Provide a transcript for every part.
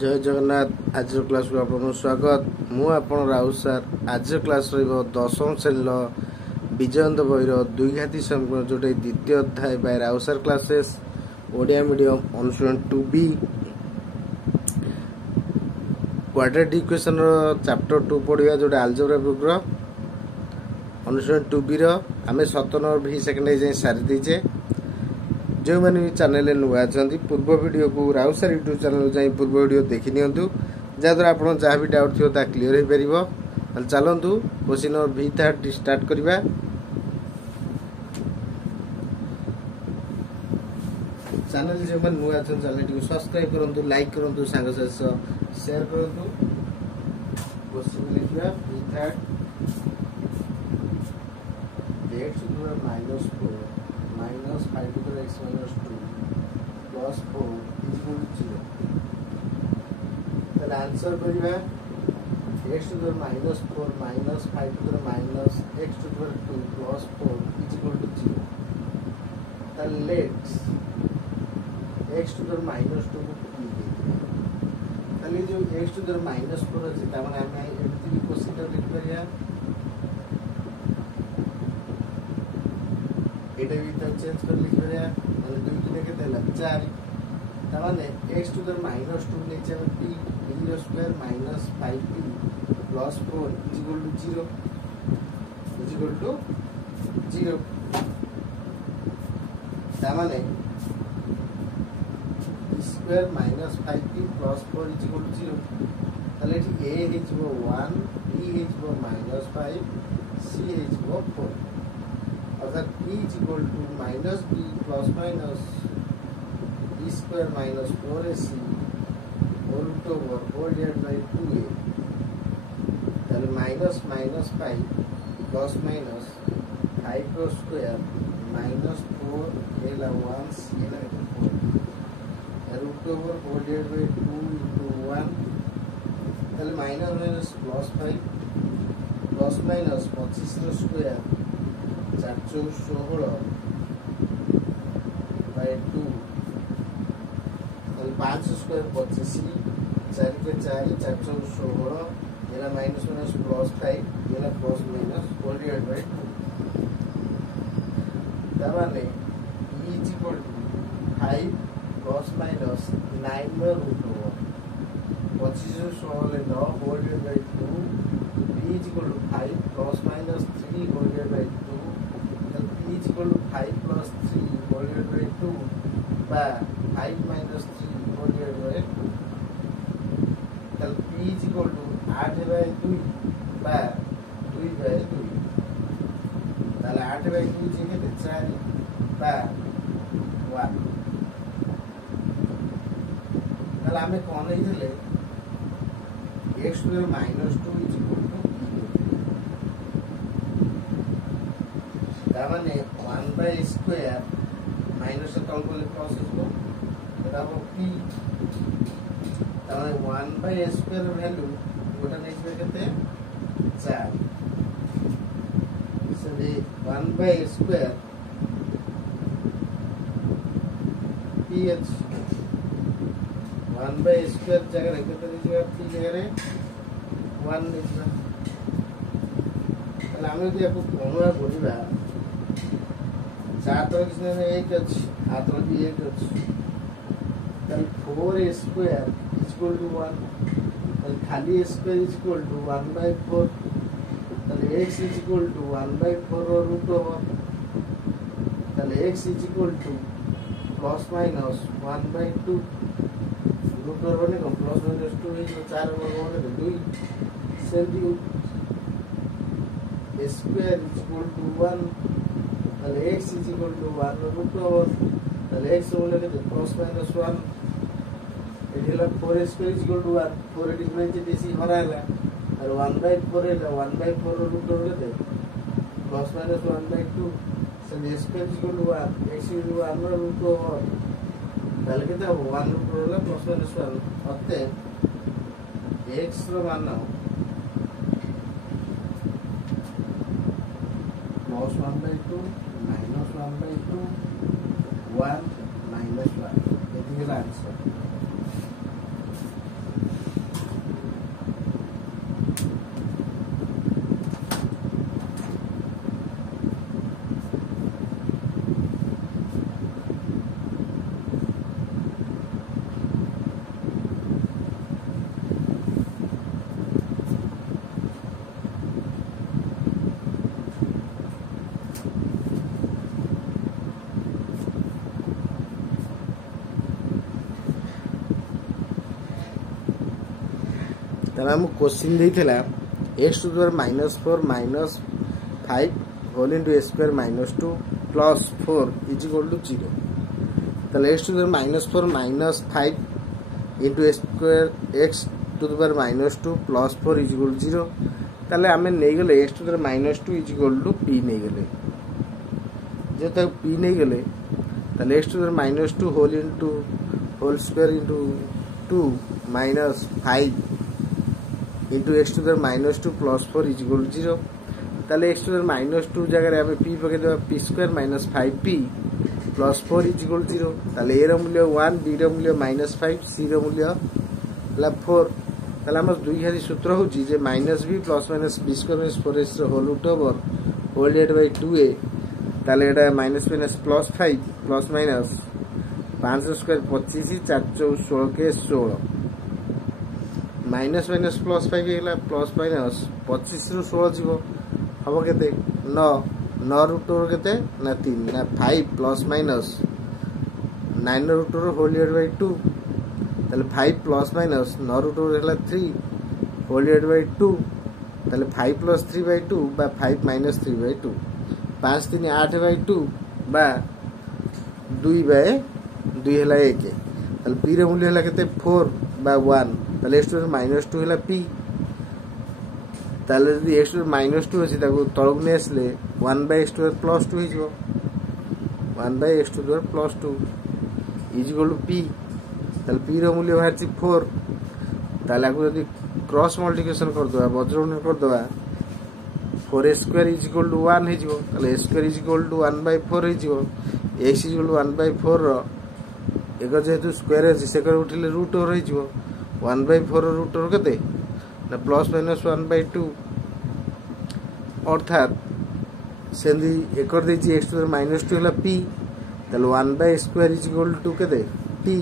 जय जगन्नाथ। आज क्लास को आपको स्वागत। मु आपण राउत सार। आज क्लास रहिबो दशम श्रेणी विजयंत बहिर द्विघाती समीकरण जोटे द्वितीय अध्याय बाय राउत सार क्लासेस ओडिया मीडियम अनुसरण 2B क्वाड्रेटिक इक्वेशन चैप्टर 2 पढ़िया जोटे अलजेब्रा बुक रो अनुसरण 2B रो आमे 7 नंबर भी सेकंड जाय सारी दीजे। जो मैंने चैनल नुआ अच्छा पूर्व वीडियो को राउत सार यूट्यूब चैनल जाई पूर्व वीडियो देखि नियंतु जहाँद्वारा आप जहाँ भी डाउट थी क्लीयर हो पार। चलतु क्वेश्चन नंबर भी थर्ड स्टार्ट करवा। चैनल जो मैंने नुआ अच्छा चैनल टी सब्सक्राइब करूँ, लाइक करूँ, सांग शेयर करूँ। क्वेश्चन लिखा भी third x to the minus 4 minus 5 to the x minus 2 plus 4 is equal to 0. The answer करिबा x to the minus 4 minus 5 to the minus x to the 2 plus 4 is equal to 0. The let's x to the minus 2 को p देते ताले जो x to the minus 4 अछि ता माने हम एमती क्वेश्चन लिख करिया एटा भी तो चेंज कर लिख रहा है मतलब 2 की लेके देला 4 तमाने x to the minus 2 नीचे में p p square minus 5p plus 4 is equal to 0 is equal to 0 तमाने p square minus 5p plus 4 is equal to 0 ताले ठीक a is 1 b is -5 c is 4 अगर p is equal to minus b plus minus b square minus 4ac whole over whole divided by 2a then minus 5 plus minus 5 square minus 4 a 1 c 4 root over whole divided by 2 into 1 then minus plus 5 plus minus 25 square 416 by 2 5 square 25 4 के 4 416 ये minus minus plus 5 ये plus minus whole divide by 2 तमाने e is equal to 5 plus minus 9 by root over 25 16 whole divide by 2 b is equal to 5 plus minus 3 whole divide by 2 p is equal to 5 plus 3 whole divided by 2 by 5 minus 3 whole divided by 2 then p is equal to 8 by 2 by 2 by 2 then 8 by 2 is equal to 4 by 1 then हमें कौन है इधर ले x to the minus 2 is equal to तामाने 1 by square minus तल को plus इसको एटा हो p तामाने 1 by square value गोटा नेक्स्ट में केते 4 से 1 by square ph 1 by square जगह रे केते दिया p जगह रे 1 दिया ताले हम यदि आपको कोनवा बोलिबा 4 तरह किसने एक अच्छी 8 तरह भी एक अच्छी तल 4 square is equal to 1 तल खाली square is equal to 1 by 4 तल x is equal to 1 by 4 और root over तल x is equal to plus minus 1 by 2 root over ने कम plus minus 2 है जो 4 over ने 2 senti square is equal to 1 ताले x is equal to 1 root over ताले x बोले के plus minus 1 एडिला 4 square is equal to 1 4 difference बेसी हरा है और 1 by 4 है 1 by 4 root over के plus minus 1 by 2 so x square is equal to 1 x is equal to 1 root over ताले के 1 root over plus minus 1 अते x रो मान plus 1 by 2 minus 1 by 2 1 minus 1 this is the answer ताले हम question देइथिला x to the power -4 -5 whole into a square -2 plus 4 is equal to 0 ताले x to the power -4 -5 into a square x to the power -2 plus 4 is equal to 0 ताले हमें नै गेले x to the power -2 is equal to p नै गेले जे तक p नै गेले ताले x to the power -2 whole into whole square into 2 -5 into x to the -2 plus 4 is equal to 0 ताले x to the -2 जगह रे हमें p पके देबा p square -5p plus 4 is equal to 0 ताले a रो मूल्य 1 b रो मूल्य -5 c रो मूल्य ला 4 ताले हम दुई घारी सूत्र होची जे -b plus -b square -4s रो whole root over whole divided by 2a ताले एटा -+ प्लस 5 प्लस माइनस 5 स्क्वायर 25 4 4 16 के 16 माइनस माइनस प्लस 5 हेला प्लस माइनस 25 रु 16 जीवो हबो केते 9 9 रूट ओवर केते ना 3 ना 5 plus minus 9 root over whole divided by 2 ताले 5 प्लस माइनस 9 रूट ओवर हेला 3 होल डिवाइडेड बाय 2 ताले 5 प्लस 3 बाय 2 बा 5 माइनस 3 बाय 2 5 3 8 बाय 2 बा 2 बाय 2 हेला 1 ताले p रे मूल्य हेला केते 4 बा 1 ताले x टू द -2 हेला p ताले यदि x टू द -2 अछि ताको तळक ने आसले 1 बाय x टू द +2 हि जबो 1 by x to the +2 is equal to p ताले p रो मूल्य बाहरछि 4 ताले आको यदि क्रॉस मल्टिप्लिकेशन कर दवा वज्रगुणन कर दवा 4a square is equal to 1 हि जबो ताले a square is equal to 1 by 4 हि जबो x is equal to 1 by 4 रो एगो जेतु स्क्वायर अछि सेकर उठिले रूट ओवर हि जबो 1 by 4 रूट ओवर केते ना प्लस माइनस 1 by 2 अर्थात सेंदी एकर देछि x टू द -2 हला p तले 1 by square is equal to केते p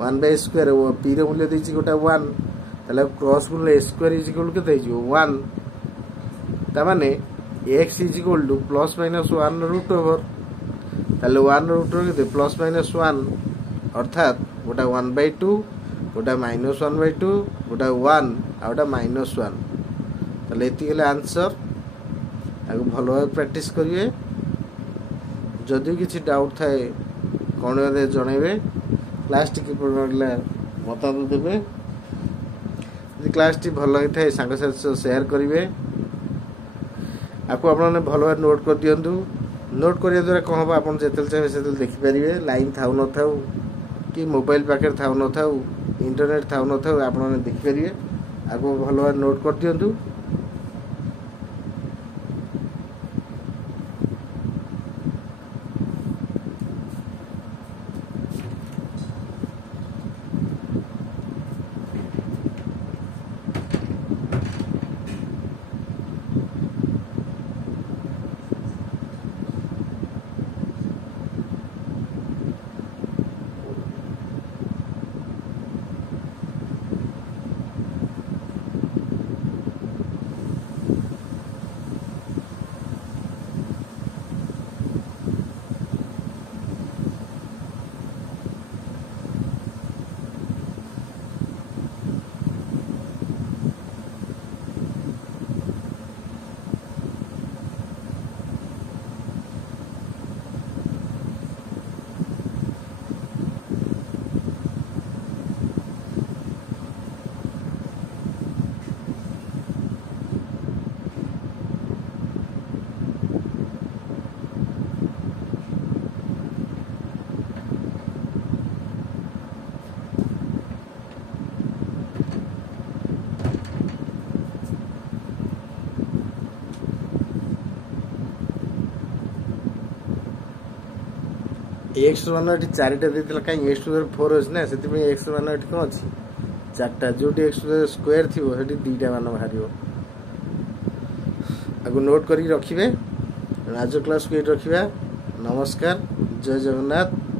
1 by स्क्वायर ओ p रे मूल्य देछि गोटा 1 तले क्रॉस गुणले स्क्वायर इज इक्वल टू केते हिजो 1 ता माने x is equal to plus minus 1 root over तले 1 रूट ओवर केते प्लस माइनस 1 अर्थात गोटा 1 by 2 गोटा -1 by 2 गोटा 1 आ गोटा -1 तले एति गेले आंसर आगु भलो भाव प्रैक्टिस करिवे जदि किछि डाउट थाए कोन रे जणैबे क्लास टिके पडला मता देबे जे क्लास टी भलो होई थाए संग साथ शेयर करिवे आको आपन भलो भाव नोट कर दियंतु नोट करिया द्वारा कहबा आपन जेतल चाहे सेतल देखि परिवे लाइन थाउ न थाउ कि मोबाइल पाकर थाउ न थाउ इंटरनेट थाउ न थाउ आपन देखि परिवे आको भलो भाव नोट कर दियंतु x मान एठी चारिटा देतिला काई x टू द 4 अछि ना सेति पे x मान एठी कोन अछि चारटा जोटी x टू द स्क्वायर थिबो हेठी दुईटा मान बाहरियो आगु नोट करी रखिबे आज क्लास को रखिबा नमस्कार जय जगन्नाथ।